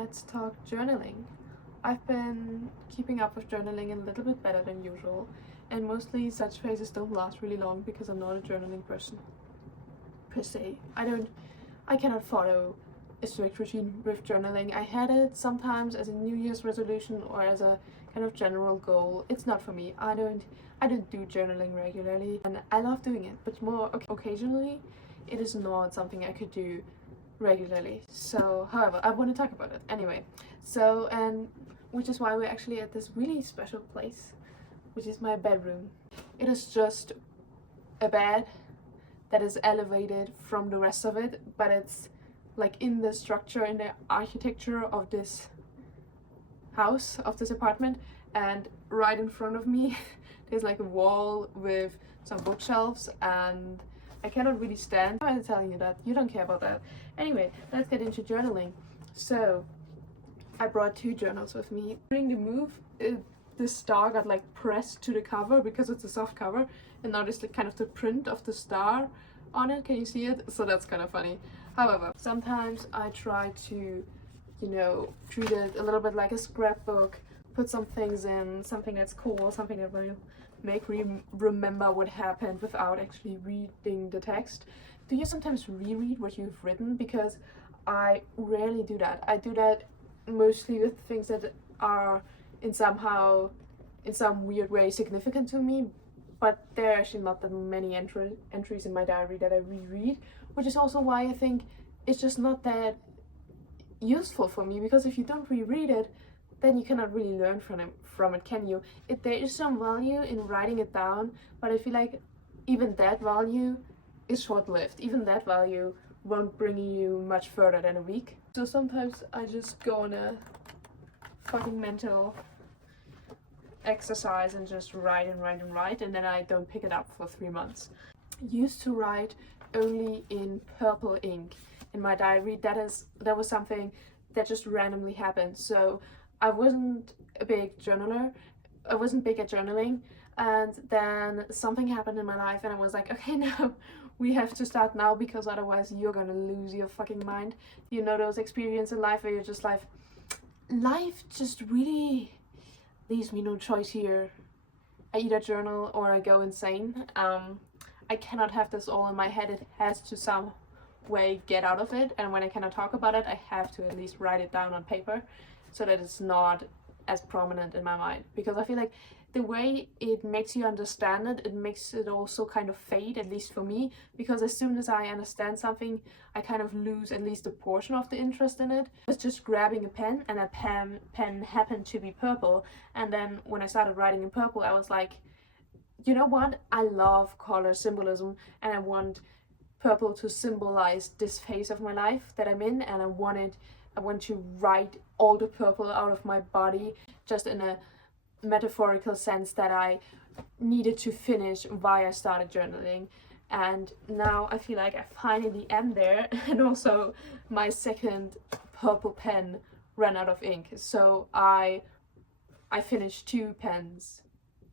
let's talk journaling. I've been keeping up with journaling a little bit better than usual, and mostly such phases don't last really long because I'm not a journaling person per se. I cannot follow a strict routine with journaling. I had it sometimes as a New Year's resolution or as a kind of general goal. It's not for me. I don't do journaling regularly, and I love doing it, but more occasionally. It is not something I could do regularly. So, however, I want to talk about it anyway. So, and which is why we're actually at this really special place, which is my bedroom. It is just a bed that is elevated from the rest of it, but it's like in the structure, in the architecture of this house, of this apartment, and right in front of me there's like a wall with some bookshelves, and I cannot really stand. I'm telling you that, you don't care about that. Anyway, let's get into journaling. So I brought two journals with me. During the move, the star got like pressed to the cover because it's a soft cover, and now there's like kind of the print of the star on it. Can you see it? So that's kind of funny. However, sometimes I try to, treat it a little bit like a scrapbook, put some things in, something that's cool, something that will make me remember what happened without actually reading the text. Do you sometimes reread what you've written? Because I rarely do that. I do that mostly with things that are in some weird way significant to me, but there are actually not that many entries in my diary that I reread, which is also why I think it's just not that useful for me, because if you don't reread it, then you cannot really learn from it, can you? There is some value in writing it down, but I feel like even that value is short-lived. Even that value won't bring you much further than a week. So sometimes I just go on a fucking mental exercise and just write and write and write, and then I don't pick it up for 3 months. I used to write only in purple ink in my diary. That was something that just randomly happened. So I wasn't a big journaler. I wasn't big at journaling, and then something happened in my life and I was like, okay, no, we have to start now, because otherwise you're gonna lose your fucking mind. You know those experiences in life where you're just like, life just really leaves me no choice here. I either journal or I go insane. I cannot have this all in my head. It has to some way get out of it, and when I cannot talk about it, I have to at least write it down on paper so that it's not as prominent in my mind, because I feel like the way it makes you understand it, it makes it also kind of fade, at least for me, because as soon as I understand something, I kind of lose at least a portion of the interest in it. I was just grabbing a pen, and that pen happened to be purple, and then when I started writing in purple, I was like, you know what, I love color symbolism, and I want purple to symbolize this phase of my life that I'm in, and I want to write all the purple out of my body, just in a metaphorical sense that I needed to finish why I started journaling. And now I feel like I finally am there, and also my second purple pen ran out of ink, so I finished 2 pens,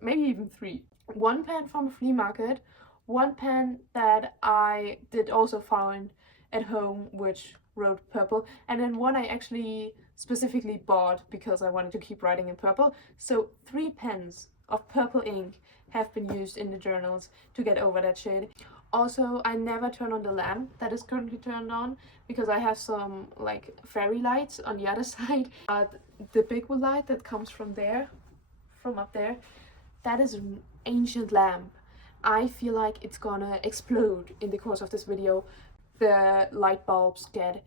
maybe even 3. 1 pen from a flea market, 1 pen that I did also find at home which wrote purple, and then 1 I actually specifically bought because I wanted to keep writing in purple. So 3 pens of purple ink have been used in the journals to get over that shade. Also, I never turn on the lamp that is currently turned on, because I have some like fairy lights on the other side. The big light that comes from up there, that is an ancient lamp. I feel like it's gonna explode in the course of this video. The light bulbs get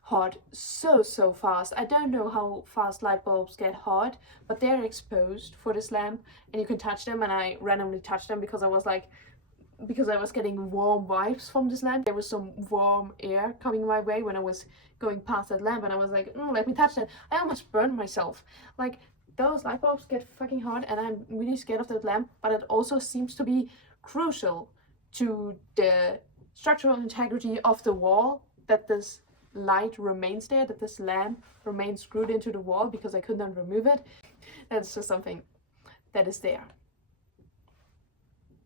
hot so fast. I don't know how fast light bulbs get hot, but they're exposed for this lamp, and you can touch them, and I randomly touched them because I was getting warm vibes from this lamp. There was some warm air coming my way when I was going past that lamp, and I was like, let me touch that. I almost burned myself. Like, those light bulbs get fucking hot, and I'm really scared of that lamp, but it also seems to be crucial to the structural integrity of the wall, that this light remains there, that this lamp remains screwed into the wall, because I could not remove it. That's just something that is there.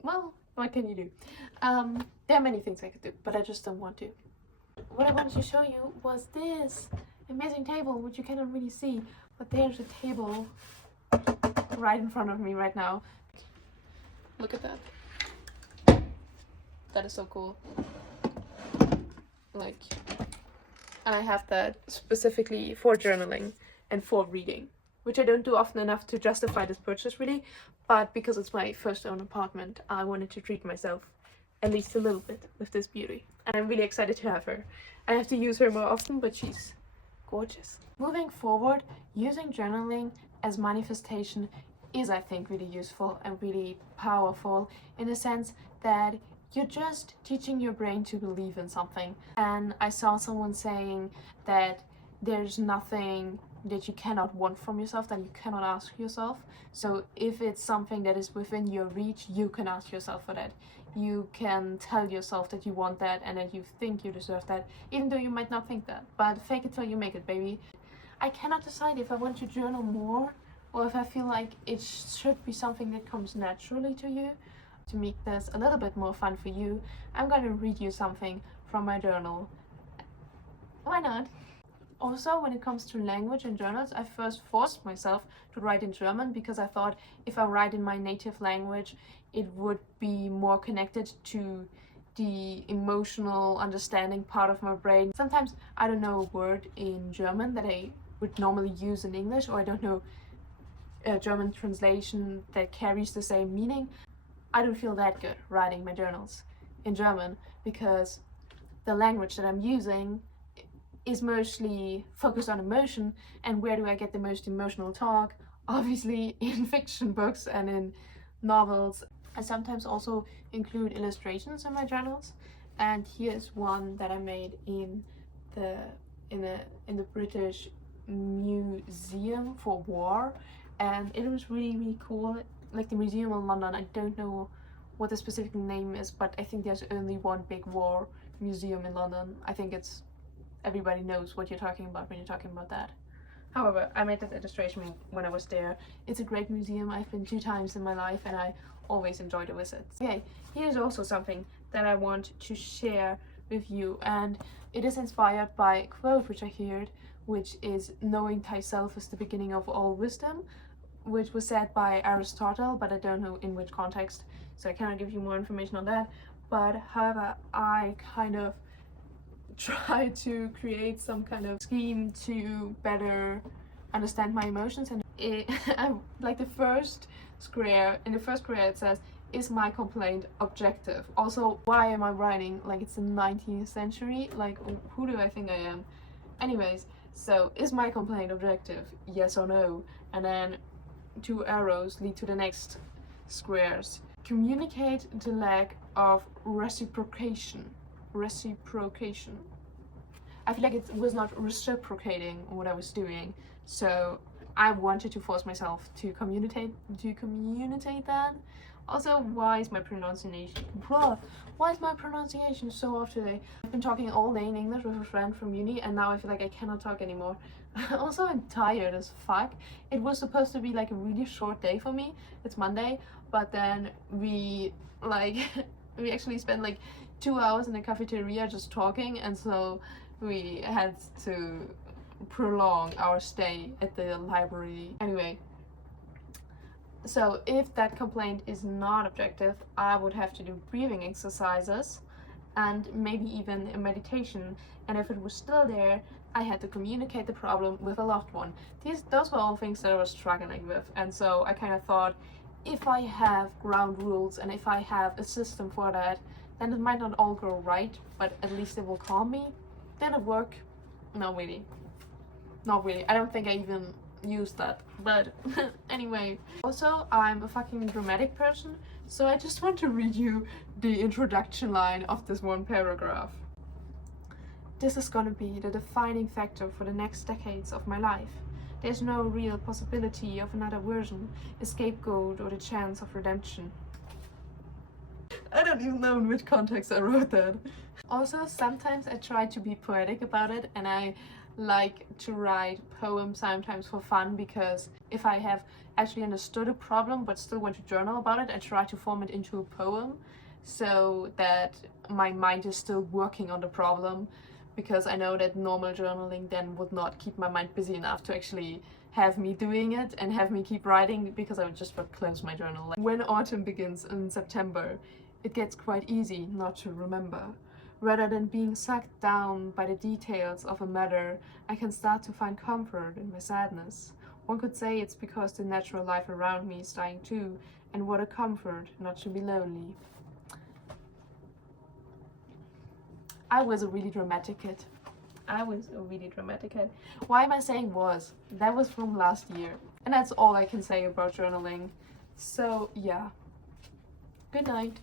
Well, what can you do? There are many things I could do, but I just don't want to. What I wanted to show you was this. amazing table, which you cannot really see, but there's a table right in front of me right now. Look at that. That is so cool. Like, and I have that specifically for journaling and for reading, which I don't do often enough to justify this purchase really, but because it's my first own apartment, I wanted to treat myself at least a little bit with this beauty. And I'm really excited to have her. I have to use her more often, but she's gorgeous. Moving forward, using journaling as manifestation is, I think, really useful and really powerful in the sense that you're just teaching your brain to believe in something. And I saw someone saying that there's nothing that you cannot want from yourself that you cannot ask yourself. So if it's something that is within your reach, you can ask yourself for that. You can tell yourself that you want that and that you think you deserve that, even though you might not think that. But fake it till you make it, baby. I cannot decide if I want to journal more or if I feel like it should be something that comes naturally to you. To make this a little bit more fun for you, I'm going to read you something from my journal. Why not? Also, when it comes to language and journals, I first forced myself to write in German because I thought if I write in my native language, it would be more connected to the emotional understanding part of my brain. Sometimes I don't know a word in German that I would normally use in English, or I don't know a German translation that carries the same meaning. I don't feel that good writing my journals in German because the language that I'm using is mostly focused on emotion, and where do I get the most emotional talk? Obviously in fiction books and in novels. I sometimes also include illustrations in my journals, and here's one that I made in the British Museum for War, and it was really cool. Like the museum in London, I don't know what the specific name is, but I think there's only one big war museum in London. I think it's, everybody knows what you're talking about when you're talking about that. However, I made that illustration when I was there. It's a great museum. I've been 2 times in my life and I always enjoy the visits. Okay, here's also something that I want to share with you, and it is inspired by a quote which I heard, which is knowing thyself is the beginning of all wisdom, which was said by Aristotle, but I don't know in which context, so I cannot give you more information on that. But however, I kind of try to create some kind of scheme to better understand my emotions, and I'm like the first square, in the first square it says, is my complaint objective? Also, why am I writing like it's the 19th century? Like, who do I think I am? Anyways, so is my complaint objective? Yes or no? And then 2 arrows lead to the next squares. Communicate the lack of reciprocation. I feel like it was not reciprocating what I was doing, so I wanted to force myself to communicate that. Also, why is my pronunciation so off today? I've been talking all day in English with a friend from uni, and now I feel like I cannot talk anymore. Also, I'm tired as fuck. It was supposed to be like a really short day for me. It's Monday, but then we actually spent like 2 hours in the cafeteria just talking, and so we had to prolong our stay at the library. Anyway, so if that complaint is not objective, I would have to do breathing exercises and maybe even a meditation. And if it was still there, I had to communicate the problem with a loved one. Those were all things that I was struggling with. And so I kind of thought, if I have ground rules and if I have a system for that, then it might not all go right, but at least it will calm me. Did it work? Not really. I don't think I even used that, but anyway. Also, I'm a fucking dramatic person, so I just want to read you the introduction line of this one paragraph. This is gonna be the defining factor for the next decades of my life. There's no real possibility of another version, a scapegoat, or the chance of redemption. I don't even know in which context I wrote that. Also, sometimes I try to be poetic about it, and I like to write poems sometimes for fun, because if I have actually understood a problem but still want to journal about it, I try to form it into a poem so that my mind is still working on the problem because I know that normal journaling then would not keep my mind busy enough to actually have me doing it and have me keep writing, because I would just close my journal. When autumn begins in September, it gets quite easy not to remember. Rather than being sucked down by the details of a matter, I can start to find comfort in my sadness. One could say it's because the natural life around me is dying too, and what a comfort not to be lonely. I was a really dramatic kid. Why am I saying was? That was from last year. And that's all I can say about journaling. So yeah, good night.